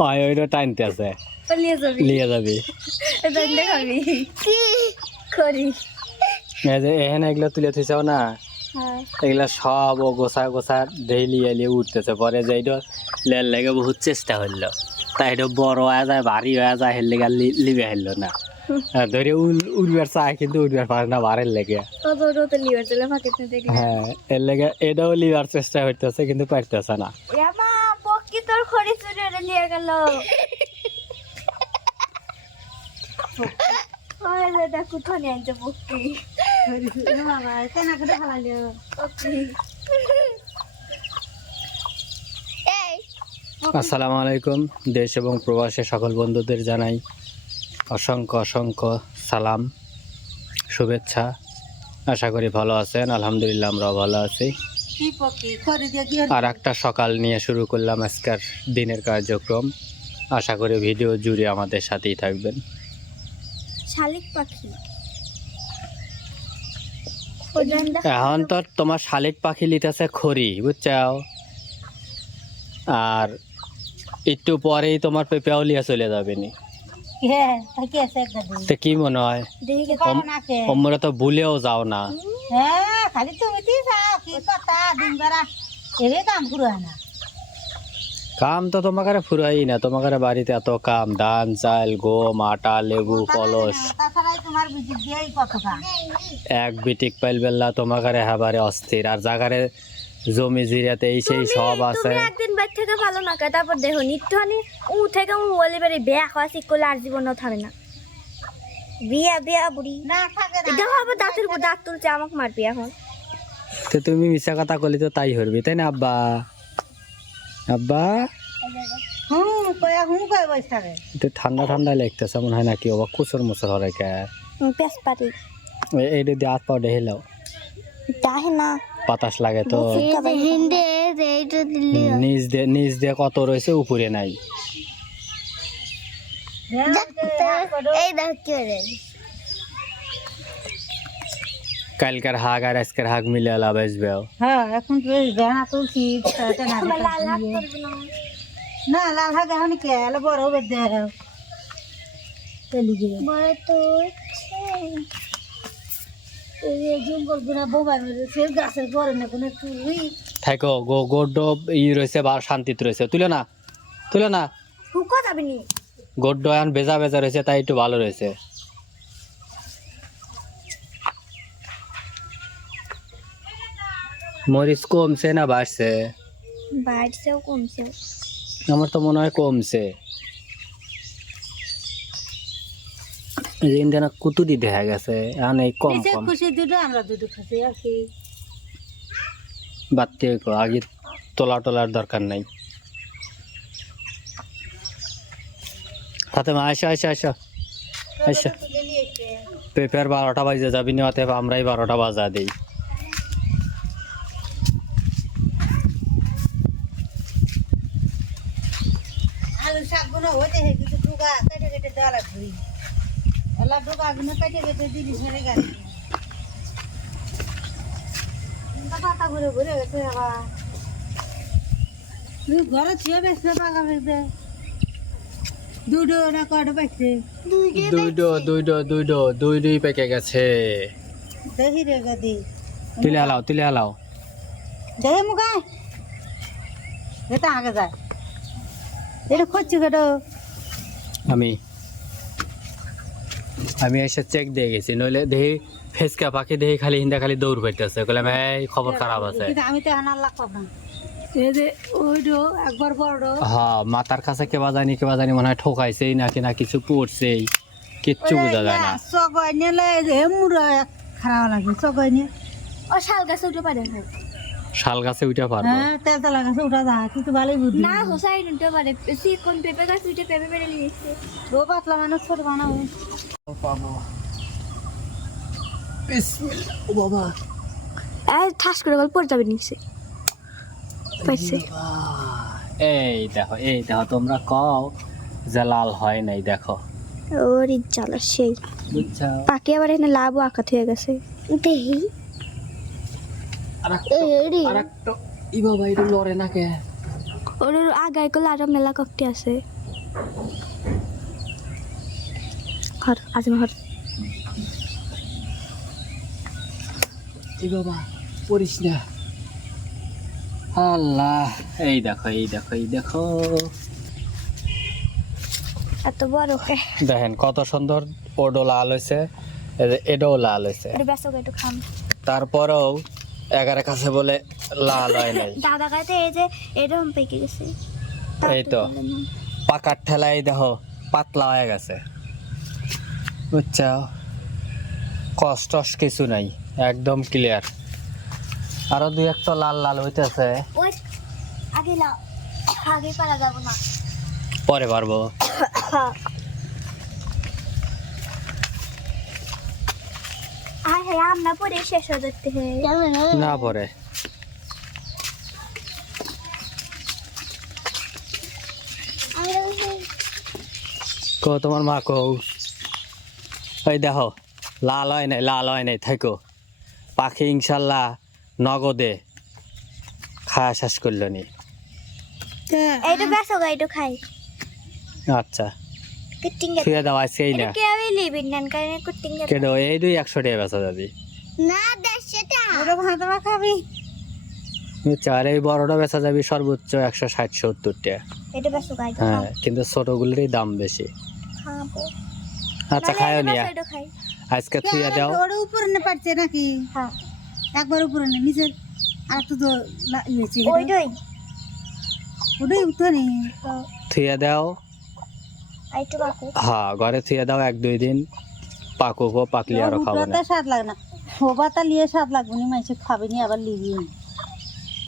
ওইটা টাইনতে আছে লিয়ে যাবি এই যে এখানে এগুলো তুলে থইছাও না এগুলা সব ও গোছা গোছা ডেইলি এলিয়ে উঠতেছে পরে যে এটা লের লেগে বহুত চেষ্টা হইল তাই এটা বড় হয়ে যায় ভারী হয়ে যায় হের লেগে লিবে হেরল না ধরে উড়বার চায় কিন্তু উড়বার পারে না বারের লেগে হ্যাঁ এর লেগে এটাও লিবার চেষ্টা করতেছে কিন্তু পারতেছে না তোর খড়ি চুরি নিয়ে গেল দেখো তো নিয়ে আনছে পক্ষী আসসালামু আলাইকুম দেশ এবং প্রবাসী সকল বন্ধুদের জানাই অসংখ্য অসংখ্য সালাম শুভেচ্ছা আশা করি ভালো আছেন আলহামদুলিল্লাহ আমরাও ভালো আছি আর একটা সকাল নিয়ে শুরু করলাম আজকের দিনের কার্যক্রম আশা করি ভিডিও জুড়ে আমাদের সাথেই থাকবেন শালিক পাখি এখন তো তোমার শালিক পাখি লিতেছে খড়ি বুঝছাও আর একটু পরেই তোমার পেঁপেও লিয়া চলে যাবে নি তো কি মনে হয় তোমরা তো ভুলেও যাও না কাম তো তোমাকে ফুরাই না তোমাকে বাড়িতে এত কাম ধান চাল গম আটা লেবু কলস এক বিটিক পাইল বেলা তোমাকে হাবারে অস্থির আর জাগারে জমি জিরাতে এই সেই সব আছে একদিন বাইর থেকে ভালো না তারপর দেখো নিত্যহানি থেকে বলে বেড়ে বিয়া খাওয়া শিখ করলে আর জীবনও থামে না বিয়া বিয়া বুড়ি না থাকে এটা হবে দাঁতের উপর দাঁত তুলছে আমাকে মারবি এখন তো তুমি মিশা কথা করলে তো তাই হরবি তাই না আব্বা আব্বা ঠান্ডা ঠান্ডা লাগতেছে মনে হয় নাকি বাবা কুচর মুচর হরে কে পেস পারি এইটা দিয়ে হাত পা ঢেলাও তাহে না বাতাস লাগে তো নিচ দিয়ে কত রয়েছে উপরে নাই কালকার হাগ আর আজকের হাগ মিলে আলা বেসবে হ্যাঁ এখন তুলছি না লাল হাগ এখন কে বড় বেঁধে গাছের পরে না কোনো থাকো গোড ই রয়েছে বা শান্তিতে রয়েছে তুলে না গোড এখন বেজা বেজা রয়েছে তাই একটু ভালো রয়েছে মরিচ কমছে না বাড়ছে কমছে আমার তো মনে হয় কমছে ইন্ডিয়ানা কুতুরি দেখা গেছে এখন এই কম কম খুশি দুটো আমরা দুটো খাচ্ছি আর কি বাড়তে আগে তোলার দরকার নাই ফাতেমা আয়সা পেপার 12টা বাজে যাবি না অতএব আমরাই 12টা বাজা দিই আলু শাকগুলো হইতে কিছু টুকা কেটে কেটে দেওয়া লাগবে এলা টুকাগুলো কেটে কেটে দিলি ছেড়ে গেছে পাতা ঘুরে ঘুরে গেছে আবার তুই ঘরে ছিয়ে বেসতে পাকা বেসতে দুটো না কটা পাইছে দুই পেকে গেছে দেখি রে গদি তুলে হালাও দেখে মুখায় এটা আগে যায় এটা খুঁজছি কেটো আমি এসে চেক দিয়ে গেছি নইলে দেখি ফেসকা পাখি দেখি খালি হিন্দা খালি দৌড় পাইতেছে বললাম এই খবর খারাপ আছে আমি তো এখন আল্লাহ পাবো এই যে ওইটো একবার বড় হ্যাঁ মাথার কাছে কেবা জানি মনে হয় ঠকাইছেই নাকি না কিছু পড়ছেই কিচ্ছু বোঝা যায় না সগাই নিলে মুড়া খারাপ লাগে সগাই নিয়ে ও শাল গাছে উঠে পারে শাল গাছে উঠে পারবো হ্যাঁ তেলতলা গাছে উঠা যায় কিন্তু ভালোই বুদ্ধি না হোসাই উঠতে পারে কোন পেঁপে গাছ উঠে পেঁপে পেরে নিয়েছে ও পাতলা মানুষ ছোট বানাবো পাবো ও বাবা ঠাস করে গল্প পড়ে যাবে নিচে পাইছে এই দেখো তোমরা কও যে লাল হয় নাই দেখো ওরে জ্বালা সেই বুঝছো পাকে আবার এনে লাভ আকাত হয়ে গেছে দেখি আরেকটা ই বাবা এটা লড়ে না কে ওর আগায় করলে আরো মেলা ককটি আছে হর আজম হর এই বাবা পড়িস না আল্লাহ এই দেখো এই দেখো এই দেখো এত বড় কে দেখেন কত সুন্দর ওডো লাল হয়েছে এডও লাল হয়েছে এটা ব্যস্ত একটু খাম তারপরেও এগারে কাছে বলে লাল হয় নাই দাদা কাছে এই যে এরকম পেকে গেছে এই তো পাকার ঠেলাই দেখো পাতলা হয়ে গেছে বুঝছো কষ্ট কিছু নাই একদম ক্লিয়ার আরো দুই একটা লাল লাল হইতেছে ওই আগে না আগে পারা যাব না পরে পারবো আয় হ্যাঁ আমরা পরে শেষ হয়ে যেতে না পরে কো তোমার মা কো ওই দেখো লাল হয় নাই থাকো পাখি ইনশাল্লাহ নগদে খাওয়া শেষ করলো নি এইটা ব্যস্ত গাইটো খাই আচ্ছা কুটিং শুয়ে দাও আজকেই না কে আমি লিবিন নেন কারণে কুটিং কেন এই দুই 100 টাকা বেচা যাবি না 100 টাকা ওটা ভাত মা খাবি চার এই বড়টা বেচা যাবি সর্বোচ্চ 160-70 টাকা এটা ব্যস্ত গাইটো হ্যাঁ কিন্তু ছোটগুলোরই দাম বেশি খাবো আচ্ছা খায়ও নিয়া এটা খাই আজকে থুইয়া দাও ওর উপরে না পারছে নাকি হ্যাঁ একবার উপরে না নিচের আর তো ইয়েছে ওইটাই ওটাই উঠে থুইয়া দাও আইটো বাকু হ্যাঁ ঘরে থুইয়া দাও 1-2 দিন পাকুক পাকলি আরো খাবো না স্বাদ লাগে না হোবাতা লিয়ে স্বাদ লাগবে না মাইসে খাবে নি আবার লিবি